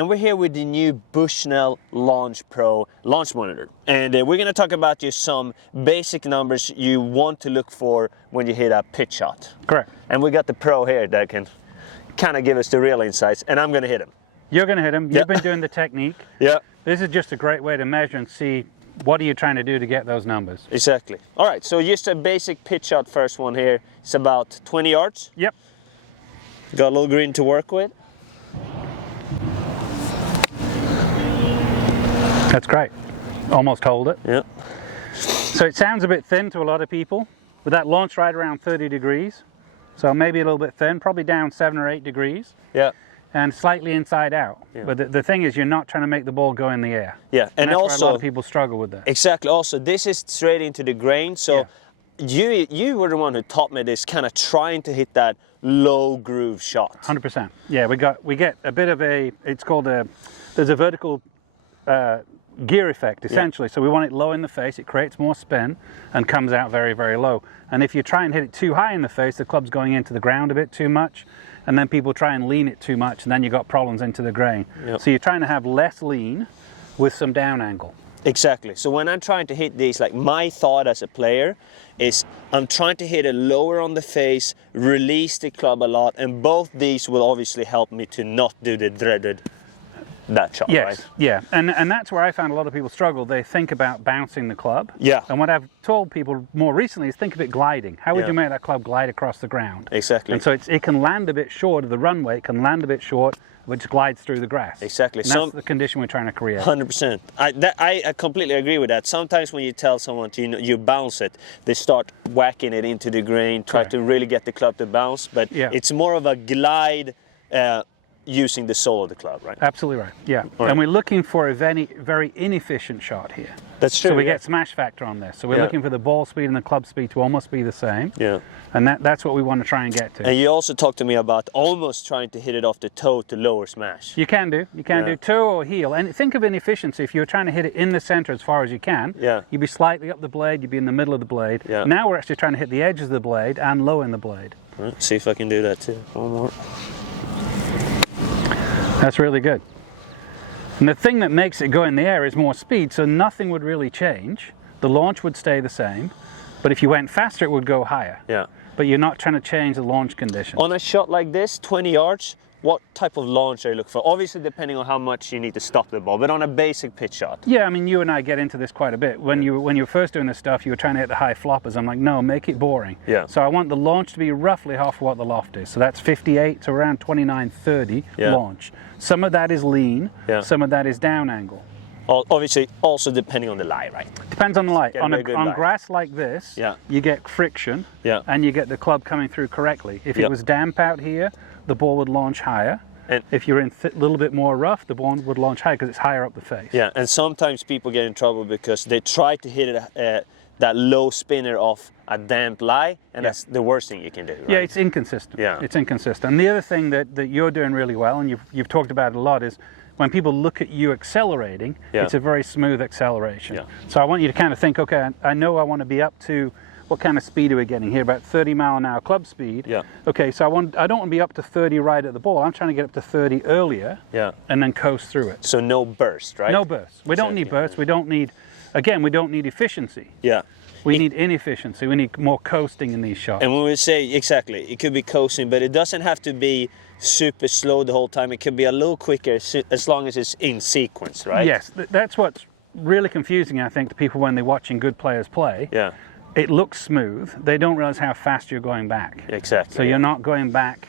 And we're here with the new Bushnell Launch Pro launch monitor. And we're going to talk about just some basic numbers you want to look for when you hit a pitch shot. Correct. And we got the Pro here that can kind of give us the real insights. And I'm going to hit him. You're going to hit him. You've been doing the technique. Yeah. This is just a great way to measure and see what are you trying to do to get those numbers. Exactly. All right, so just a basic pitch shot first one here. It's about 20 yards. Yep. Got a little green to work with. That's great. Almost hold it. Yeah. So it sounds a bit thin to a lot of people, but that launch right around 30 degrees. So maybe a little bit thin, probably down 7 or 8 degrees. Yeah. And slightly inside out. Yeah. But the thing is, you're not trying to make the ball go in the air. Yeah, and that's also where a lot of people struggle with that. Exactly. Also, this is straight into the grain. So you were the one who taught me this, kind of trying to hit that low groove shot. 100%. Yeah, we get a bit of a, it's called there's a vertical gear effect essentially. So we want it low in the face, it creates more spin and comes out very, very low. And if you try and hit it too high in the face, the club's going into the ground a bit too much, and then people try and lean it too much, and then you've got problems into the grain. Yep. So you're trying to have less lean with some down angle. Exactly. So when I'm trying to hit these, like my thought as a player is I'm trying to hit it lower on the face, release the club a lot, and both these will obviously help me to not do the dreaded that shot, yes, right? Yeah, and that's where I found a lot of people struggle. They think about bouncing the club. Yeah. And what I've told people more recently is think of it gliding. How would you make that club glide across the ground? Exactly. And so it can land a bit short of the runway, it can land a bit short, which glides through the grass. Exactly. And that's the condition we're trying to create. 100%. I completely agree with that. Sometimes when you tell someone to you bounce it, they start whacking it into the grain, try to really get the club to bounce, but it's more of a glide using the sole of the club, right? Absolutely right, yeah. Right. And we're looking for a very inefficient shot here. That's true. So we get smash factor on this. So we're looking for the ball speed and the club speed to almost be the same. Yeah. And that's what we want to try and get to. And you also talked to me about almost trying to hit it off the toe to lower smash. You can do toe or heel. And think of inefficiency. If you're trying to hit it in the center as far as you can, you'd be slightly up the blade, you'd be in the middle of the blade. Yeah. Now we're actually trying to hit the edges of the blade and low in the blade. Right, see if I can do that too. One more. That's really good. And the thing that makes it go in the air is more speed, so nothing would really change. The launch would stay the same, but if you went faster, it would go higher. Yeah. But you're not trying to change the launch condition. On a shot like this, 20 yards, what type of launch are you looking for? Obviously, depending on how much you need to stop the ball, but on a basic pitch shot. Yeah, I mean, you and I get into this quite a bit. When you were first doing this stuff, you were trying to hit the high floppers. I'm like, no, make it boring. Yeah. So I want the launch to be roughly half of what the loft is. So that's 58 to around 29, 30 launch. Some of that is lean, some of that is down angle. Obviously, also depending on the lie, right? Depends on the light. On grass like this, you get friction, and you get the club coming through correctly. If it was damp out here, the ball would launch higher. And if you're in a little bit more rough, the ball would launch higher because it's higher up the face. Yeah, and sometimes people get in trouble because they try to hit it that low spinner off a damp lie, and that's the worst thing you can do, right? Yeah, it's inconsistent. Yeah. It's inconsistent. And the other thing that you're doing really well, and you've talked about it a lot, is when people look at you accelerating, it's a very smooth acceleration. Yeah. So I want you to kind of think, okay, I know I want to be up to, what kind of speed are we getting here? About 30 mile an hour club speed. Yeah. Okay, so I don't want to be up to 30 right at the ball. I'm trying to get up to 30 earlier. Yeah. And then coast through it. So no burst, right? No burst. We don't need burst. We don't need efficiency. Yeah. We need inefficiency. We need more coasting in these shots. And when we say, exactly, it could be coasting, but it doesn't have to be super slow the whole time. It can be a little quicker as long as it's in sequence, right? Yes, that's what's really confusing, I think, to people when they're watching good players play. Yeah. It looks smooth. They don't realize how fast you're going back. Exactly. So you're not going back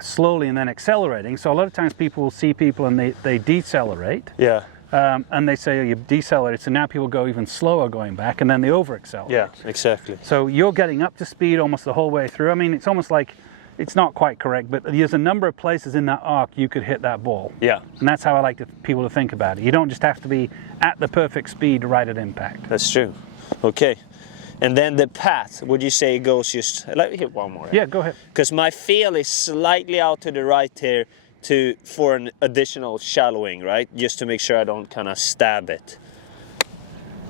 slowly and then accelerating. So a lot of times people will see people and they decelerate. Yeah. And they say, oh, you decelerated, so now people go even slower going back, and then they over-accelerate. Yeah, exactly. So you're getting up to speed almost the whole way through. I mean, it's almost like, it's not quite correct, but there's a number of places in that arc you could hit that ball. Yeah. And that's how I like people to think about it. You don't just have to be at the perfect speed right at impact. That's true. Okay. And then the path, would you say it goes just, let me hit one more. Yeah, go ahead. Because my feel is slightly out to the right here for an additional shallowing, right? Just to make sure I don't kind of stab it.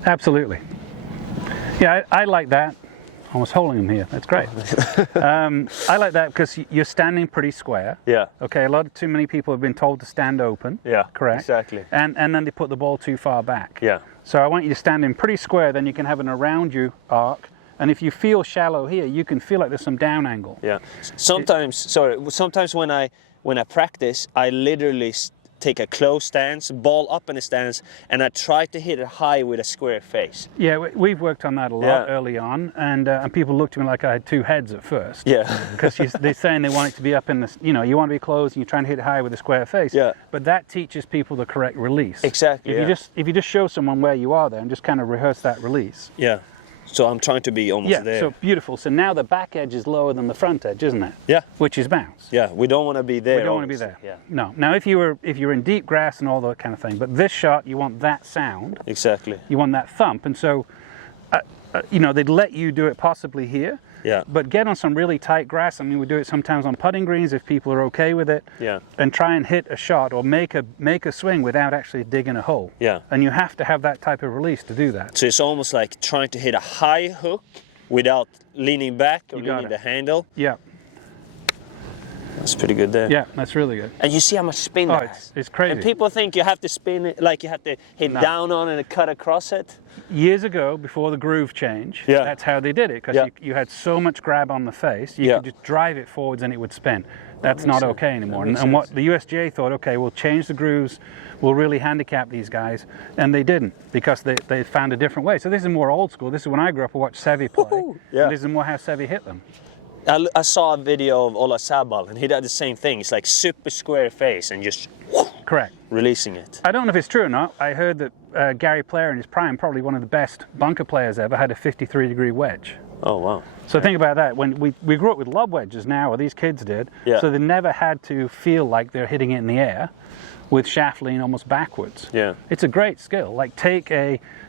Absolutely. Yeah, I like that. I was holding them here. That's great. I like that because you're standing pretty square. Yeah. Okay, too many people have been told to stand open. Yeah, correct. exactly. And then they put the ball too far back. Yeah. So I want you to stand in pretty square, then you can have an around you arc. And if you feel shallow here, you can feel like there's some down angle. Yeah. Sometimes when I practice, I literally take a close stance, ball up in a stance, and I try to hit it high with a square face. Yeah, we've worked on that a lot early on, and people looked at me like I had two heads at first. Yeah. Because they're saying they want it to be up in the, you want to be closed and you're trying to hit it high with a square face. Yeah. But that teaches people the correct release. Exactly. If you just show someone where you are there and just kind of rehearse that release. Yeah. So I'm trying to be almost there. Yeah, so beautiful. So now the back edge is lower than the front edge, isn't it? Yeah. Which is bounce. Yeah, we don't want to be there. We don't want to be there. Yeah. No. Now if you're in deep grass and all that kind of thing, but this shot you want that sound. Exactly. You want that thump, and so they'd let you do it possibly here. Yeah. But get on some really tight grass. I mean, we do it sometimes on putting greens if people are okay with it. Yeah. And try and hit a shot or make a swing without actually digging a hole. Yeah. And you have to have that type of release to do that. So it's almost like trying to hit a high hook without leaning back or leaning the handle. Yeah. That's pretty good there. Yeah, that's really good. And you see how much spin that has. It's crazy. And people think you have to spin it, like you have to hit down on it and cut across it. Years ago, before the groove change, Yeah. that's how they did it, because you had so much grab on the face, you could just drive it forwards and it would spin. That's not okay anymore. And what the USGA thought, okay, we'll change the grooves, we'll really handicap these guys, and they didn't, because they found a different way. So this is more old school. This is when I grew up and watched Seve play. Yeah. And this is more how Seve hit them. I saw a video of Ola Sabal, and he did the same thing. It's like super square face and just Correct. releasing it. I don't know if it's true or not. I heard that Gary Player in his prime, probably one of the best bunker players ever, had a 53-degree wedge. Oh, wow. So think about that. When we grew up with lob wedges now, or these kids did, so they never had to feel like they're hitting it in the air with shaft lean almost backwards. Yeah. It's a great skill. Like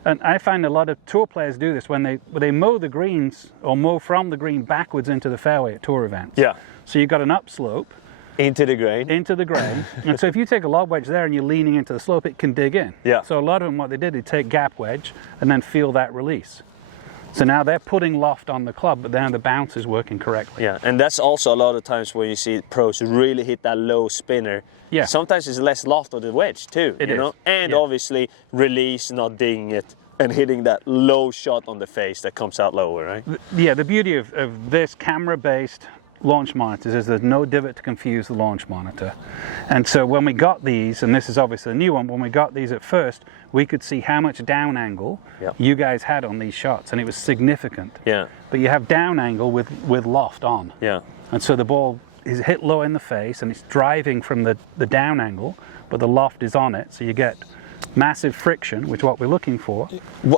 and I find a lot of tour players do this when they mow the greens or mow from the green backwards into the fairway at tour events. Yeah. So you've got an upslope. Into the grain. Into the grain. And so if you take a lob wedge there and you're leaning into the slope, it can dig in. Yeah. So a lot of them, what they did, they take gap wedge and then feel that release. So now they're putting loft on the club, but now the bounce is working correctly. Yeah, and that's also a lot of times where you see pros really hit that low spinner. Yeah. Sometimes it's less loft of the wedge too, It you is. know? And obviously release, not digging it, and hitting that low shot on the face that comes out lower, right? Yeah, the beauty of this camera-based launch monitors is there's no divot to confuse the launch monitor. And so when we got these, and this is obviously a new one, when we got these at first, we could see how much down angle you guys had on these shots, and it was significant. Yeah. But you have down angle with loft on. Yeah. And so the ball is hit low in the face, and it's driving from the down angle, but the loft is on it, so you get massive friction, which is what we're looking for.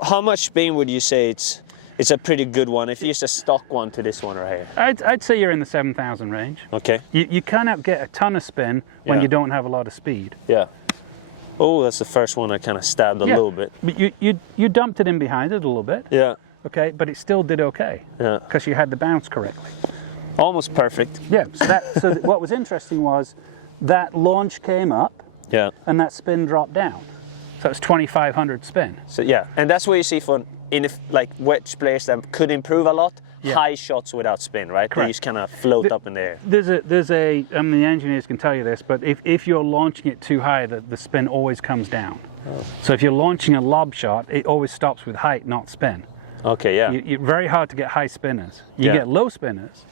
How much spin would you say it's a pretty good one if you use a stock one to this one right here? I'd say you're in the 7,000 range. Okay. You cannot get a ton of spin when you don't have a lot of speed. Yeah. Oh, that's the first one I kind of stabbed a little bit. But you dumped it in behind it a little bit. Yeah. Okay, but it still did okay. Yeah. Because you had the bounce correctly. Almost perfect. Yeah. So what was interesting was that launch came up. Yeah. And that spin dropped down. So it's 2,500 spin. So yeah, and that's what you see like wedge players that could improve a lot. High shots without spin, right? Correct. They just kind of float up in the air. I mean, the engineers can tell you this, but if you're launching it too high, the spin always comes down. Oh. So if you're launching a lob shot, it always stops with height, not spin. Okay, yeah. You're very hard to get high spinners. You get low spinners,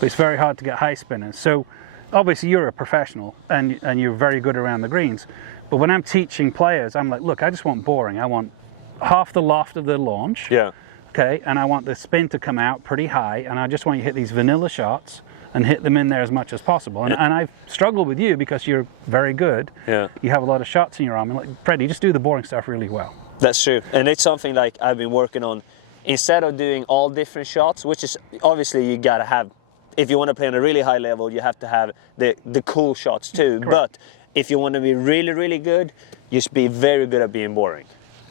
but it's very hard to get high spinners. So obviously you're a professional and you're very good around the greens. But when I'm teaching players, I'm like, look, I just want boring. I want half the loft of the launch. Yeah. Okay, and I want the spin to come out pretty high, and I just want you to hit these vanilla shots and hit them in there as much as possible. And I've struggled with you because you're very good. Yeah. You have a lot of shots in your arm. And like, Fred, you just do the boring stuff really well. That's true. And it's something like I've been working on. Instead of doing all different shots, which is obviously you got to have, if you want to play on a really high level, you have to have the cool shots too. Correct. But if you want to be really, really good, you should be very good at being boring.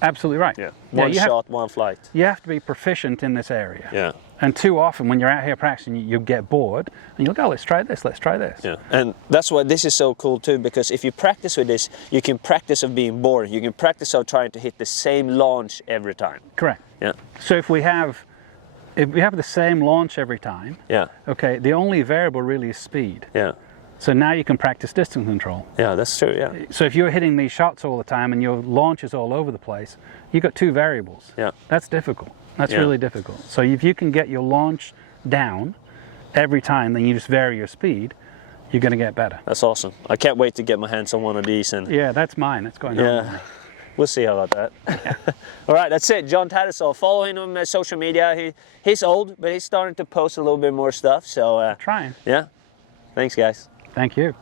Absolutely right. Yeah. One shot, one flight. You have to be proficient in this area. Yeah. And too often when you're out here practicing, you get bored and you'll go, let's try this, let's try this. Yeah. And that's why this is so cool too, because if you practice with this, you can practice of being boring. You can practice of trying to hit the same launch every time. Correct. Yeah. So if we have if we have the same launch every time, Yeah. okay, the only variable really is speed. Yeah. So now you can practice distance control. Yeah, that's true. Yeah. So if you're hitting these shots all the time and your launch is all over the place, you've got 2 variables. Yeah. That's difficult. That's really difficult. So if you can get your launch down every time, then you just vary your speed, you're going to get better. That's awesome. I can't wait to get my hands on one of these. And Yeah, that's mine. That's going on. yeah, we'll see how about that. All right, that's it. Jon Tattersall. Follow him on social media. He's old, but he's starting to post a little bit more stuff. So Trying. yeah. Thanks, guys. Thank you.